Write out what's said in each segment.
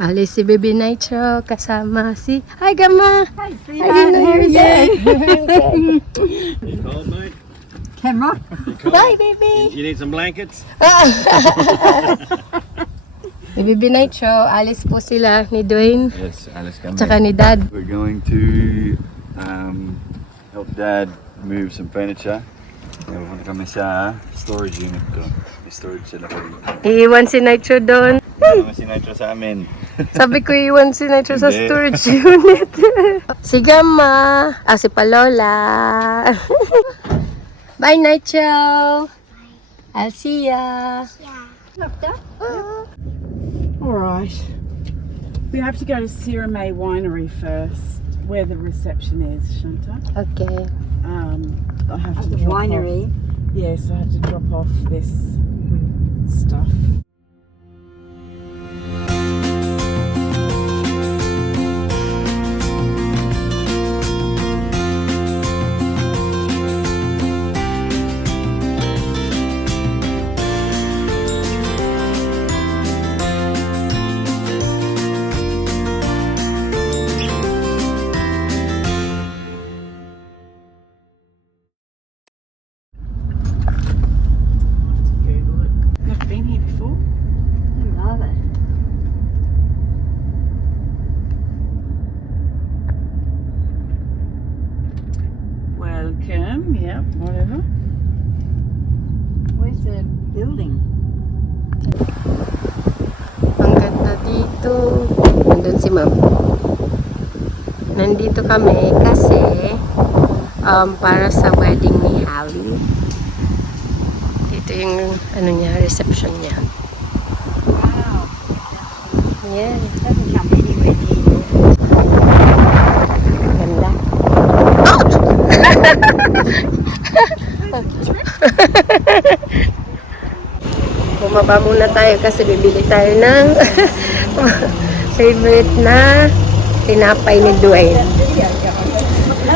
Alis si Baby Nitro kasama si... Hi, Grandma! Hi, I sweetheart. didn't know you were there. You cold, mate? Camera. Bye, baby! You need some blankets? Si Baby Nitro, alis po sila ni Dwayne Yes, Alice, come tsaka ni Dad. We're going to help Dad move some furniture. Pupunta kami sa storage unit ko. May storage sila ko dito. Iiwan si Nitro doon. Ano si Nitro sa amin? Sabi ko iiwan si Nitro sa Hindi. storage unit. Si Grandma. Si Palola. Bye, Nitro. I'll see ya. All right. We have to go to Sierra May Winery first, where the reception is, Shanta. Okay. I have to drop winery. off. Yes, I have to drop off this stuff. Google it. Never been here before. Love it. Welcome. Yep. Whatever. Where's the building? Ang ganda dito. Nandun si Ma'am. Nandito kami kasi para sa wedding ni Hallie. Dito yung ano niya, reception niya. Wow. Yeah. Doesn't come anywhere near. Ganda. Bumaba muna tayo kasi bibili tayo ng favorite na tinapay ni Dwayne.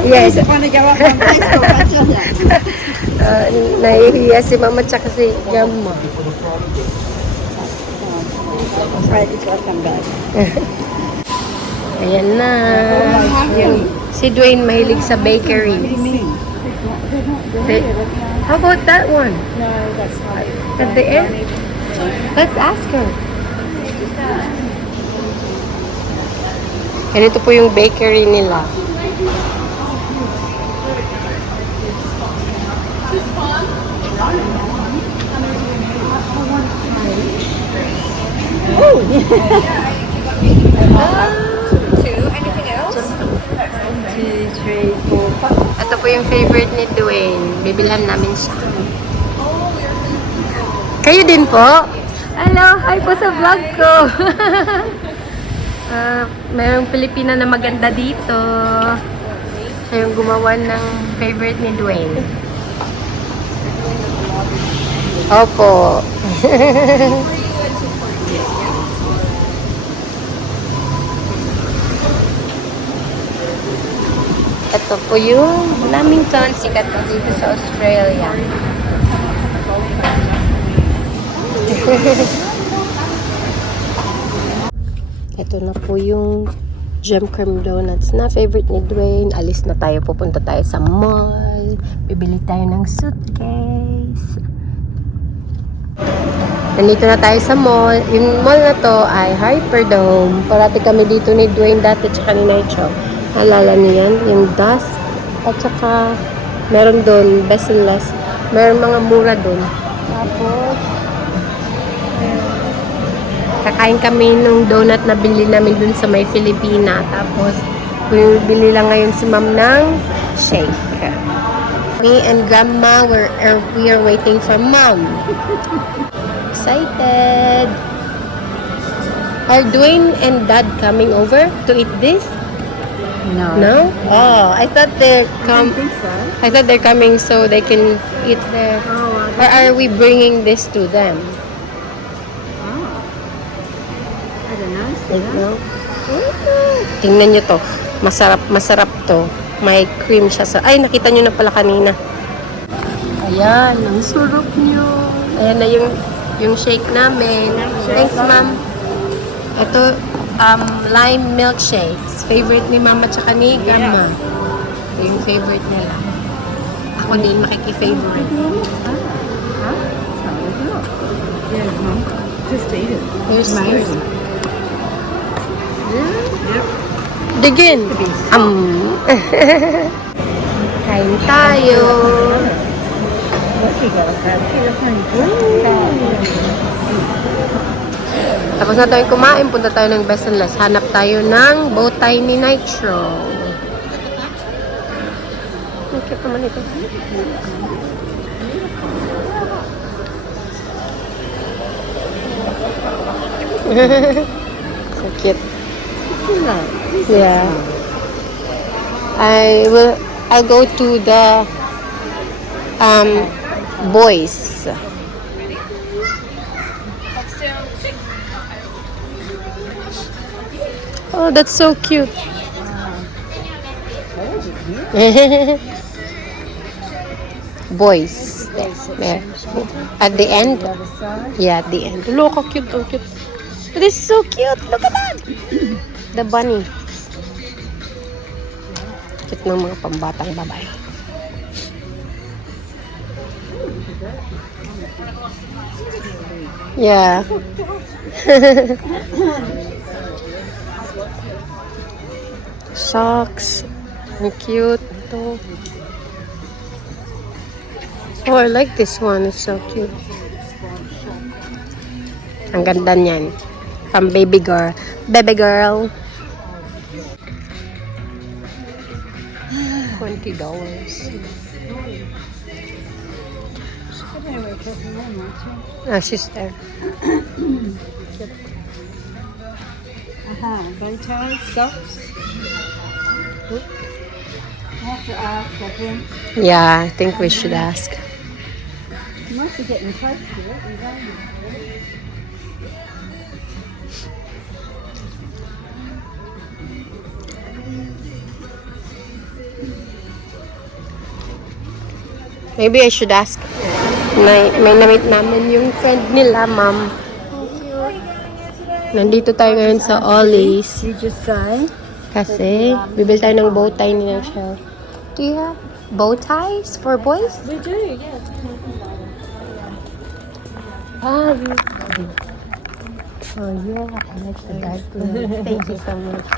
Yes. Nahihiya si Mama tsaka si Grandma. Ayan na. Si Dwayne mahilig sa bakery. How about that one? No, that's not. At the end? Let's ask her. Ganito po yung bakery nila. Ito po yung favorite ni Dwayne. Bibilhan namin siya. Kayo din po? Hello, hi po sa vlog ko. Mayroong Pilipina na maganda dito. Siya yung gumawa ng favorite ni Dwayne. Opo. Ito po yung Lamington, sikat na dito sa Australia. Ito na po yung Gem Cream Donuts na favorite ni Dwayne. Alis na tayo, pupunta tayo sa mall. Bibili tayo ng suitcase. Nandito na tayo sa mall. Yung mall na to ay Hyperdome. Parati kami dito ni Dwayne dati tsaka ni Nitro. Alala niyo yan? Yung dust. At saka meron doon, best and less. Meron mga mura doon. Tapos kakain kami nung donut na bili namin dun sa may Filipina. Tapos bili lang ngayon si Ma'am ng shake. Me and Grandma, we are waiting for Mom. Excited. Are Dwayne and Dad coming over to eat this? No. No? Oh, I thought they're I think so. I thought they're coming so they can eat there. Oh, Or are we bringing this to them? I don't know. No? Tingnan nyo to. Masarap to. May cream siya sa... Ay, nakita nyo na pala kanina. Ayan, ang sarap nyo. Ayan na yung shake namin. Thanks, ma'am. Ito, lime milkshakes. Favorite ni Mama tsaka ni Grandma. Ito yung favorite nila. Ako din makiki-favorite. Yeah, Mum. Just eat it. Here's Amazing. Yep. Digin! Kain tayo! What you got? Tapos na tayong kumain, punta tayo ng Best and Less. Hanap tayo ng bow tie ni Nitro. Ang cute naman ito. So cute. Yeah. I'll go to the boys. Oh, that's so cute. Boys. There. At the end? Yeah, at the end. Look how cute, oh, cute. It is so cute. Look at that. The bunny. Cute ng mga pambatang babae. Yeah. Socks. Ang cute. Oh. Oh, I like this one. It's so cute. Ang ganda niyan. Pang baby girl. Baby girl. $20. Ah, she's there. Bow ties, socks. I have to ask, I think. Yeah, I think we should ask. You must be getting close to it. You don't. Maybe I should ask. May namit namin yung friend nila, ma'am. Nandito tayo ngayon sa Ollie's. You just say. Kasi, bibil tayo ng bow tie ni Rachel. Do you have bow ties for boys? We do, yeah. Ah, you do. Oh, yeah. I like the dark blue. Thank you so much.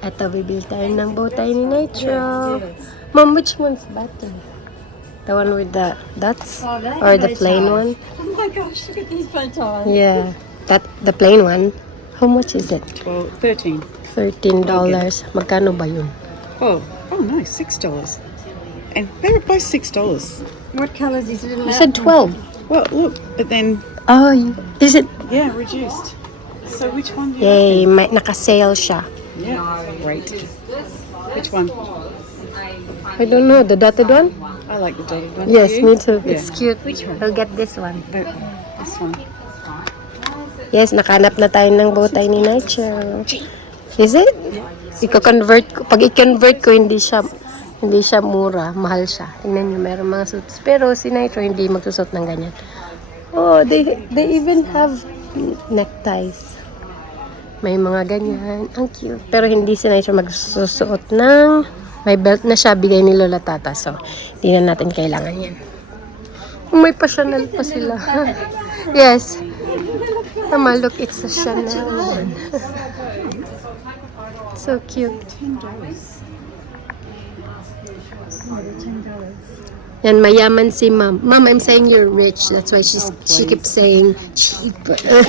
Eto, bibil tayo ng bow tie ni Nitro. Mom, which one's better? The one with the dots? Or the plain one? Oh my gosh, look at these bow ties. Yeah. The plain one. How much is it? Well, 13. $13. Magkano ba yun? Oh no, $6. And they were both $6. What colours is it? You said 12. Well, look, but then, Oh, is it? yeah, reduced. So which one do you Yay, reckon? may naka-sale siya. Yeah, great. Which one? I don't know, the dotted one? I like the dotted one. Yes, Do you? me too. Yeah. It's cute. Which one? I'll get this one. This one. Yes, nakanap na tayo ng bow tie ni Nitro. Is it? Iko-convert ko. Pag i-convert ko, hindi siya mura. Mahal siya. Tingnan niyo, meron mga suits. Pero si Nitro hindi magsusot ng ganyan. Oh, they even have neckties. May mga ganyan. Ang cute. Pero hindi si Nitro magsusuot ng may belt na siya. Bigay ni Lola Tata. So, hindi na natin kailangan yan. Oh, may pa-Chanel pa sila. Yes. Tama, look, it's a Chanel one. So cute. Yan, mayaman si Mom. Mom, I'm saying you're rich. That's why she keeps saying cheap. Yeah,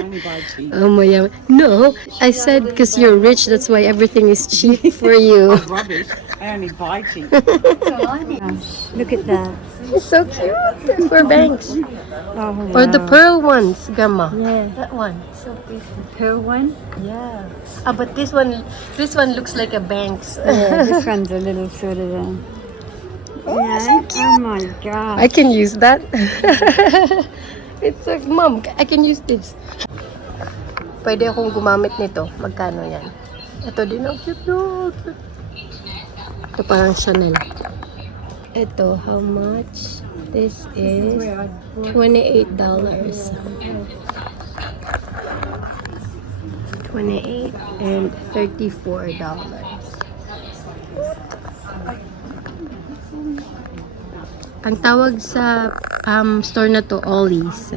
only buy cheap. Oh, mayaman. No, I said because you're rich. That's why everything is cheap for you. Rubbish. I only buy cheap. Look at that. It's so cute. For banks. Oh, Or the pearl ones, Grandma. Yeah. That one. So pretty. Pearl one? Yeah. Ah, but this one looks like a Banks. Yeah, this one's a little sort of oh my god. I can use that. It's like, Mom, I can use this. Pwede akong gumamit nito. Magkano yan? Ito din, ang cute. No, cute. Ito parang Chanel. Ito, how much? This is $28. $28 and $34. Ang tawag sa store na to, Ollie's.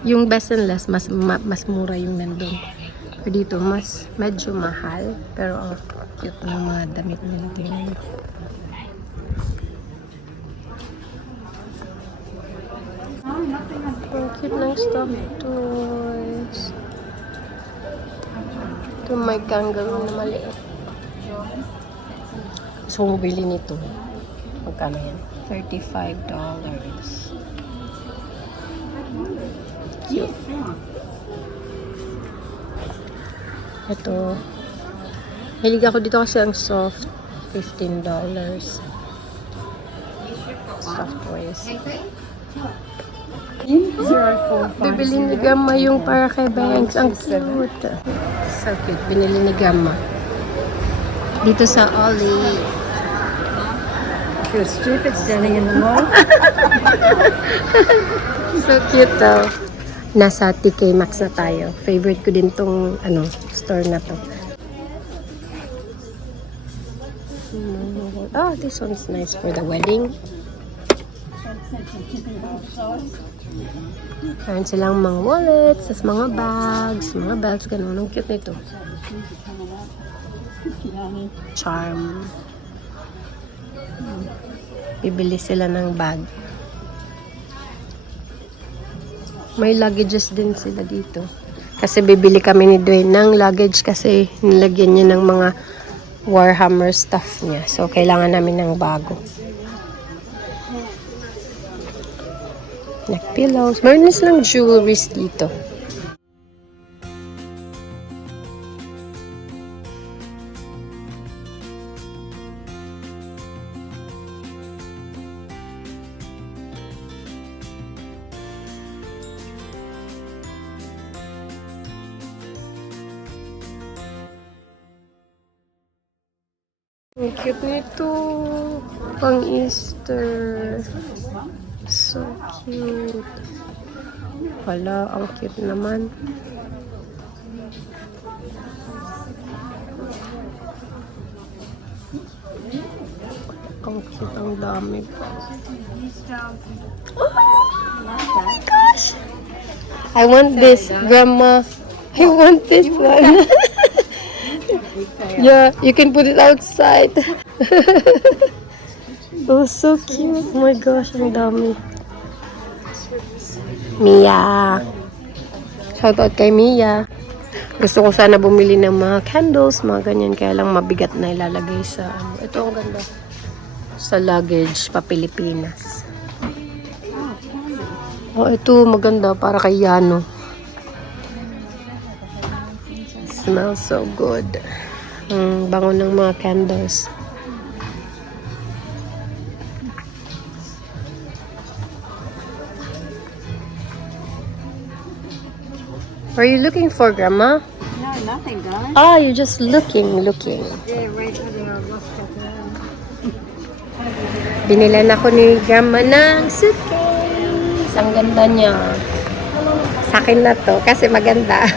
Yung Best and Less, mas mura yung nandun. Pero dito, mas medyo mahal. Pero ang cute ng mga damit nila. Tingnan. Ang cute ng stuffed toys. Ito may kangaroo na maliit. Gusto kong bili nito. Magkano yan? $35. Cute. Ito. Hilig ako dito kasi ang soft. $15. Soft toys. 0450. Bibili ni Gamma yung para kay Banks. Ang cute. So cute. Binili ni Gamma. Dito sa Ollie. You're stupid standing in the mall. So cute daw. Nasa TK Maxx na tayo. Favorite ko din tong store na to. Oh, this one's nice for the wedding. Meron silang mga wallets, tas mga bags, mga belts, ganun. Ang cute nito. Charm. Bibili sila ng bag. May luggages din sila dito. Kasi bibili kami ni Dwayne ng luggage kasi nilagyan niya ng mga Warhammer stuff niya. So, kailangan namin ng bago. Neck pillows. Meron na silang jewelries dito. Ang cute nito. Pang Easter. So cute. Wala, ang cute naman. Ang cute, ang dami pa. Oh my gosh! I want this, Grandma. I want this one. Yeah, you can put it outside. Oh, so cute. Oh my gosh, ang dami. Mia. Shoutout kay Mia. Gusto ko sana bumili ng mga candles, mga ganyan. Kaya lang mabigat na ilalagay sa ito ang ganda. Sa luggage, pa Pilipinas. Oh, ito maganda para kay Yano. Smells so good. Ang bango ng mga candles. What are you looking for, Grandma? No, nothing, guys. Ah, you're just looking. Yeah, right there. I lost it there. Binilan ako ni Grandma ng suitcase. Ang ganda niya. Sa akin na to kasi maganda.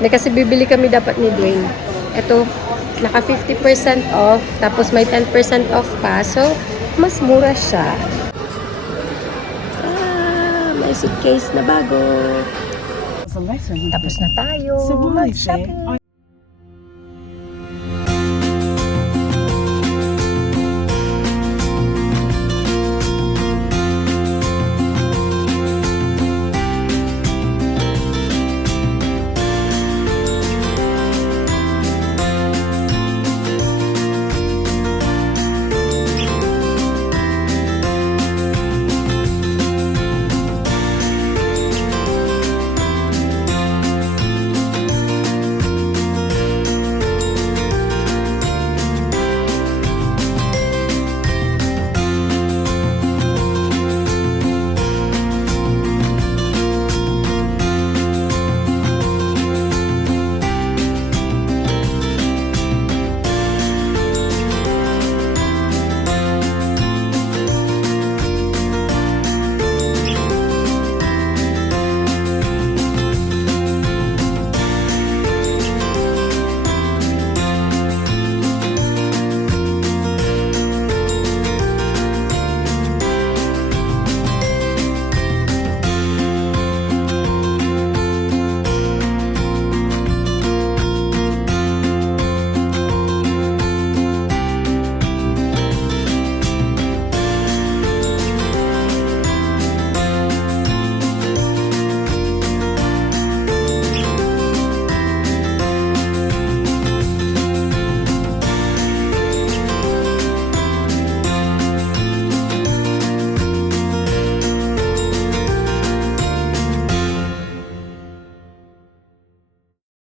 Hindi kasi bibili kami dapat ni Dwayne. Ito, naka 50% off. Tapos may 10% off pa. So, mas mura siya. Ah, may suitcase na bago. There's a letter. Tapos na tayo. So why is it? Mag-shopping.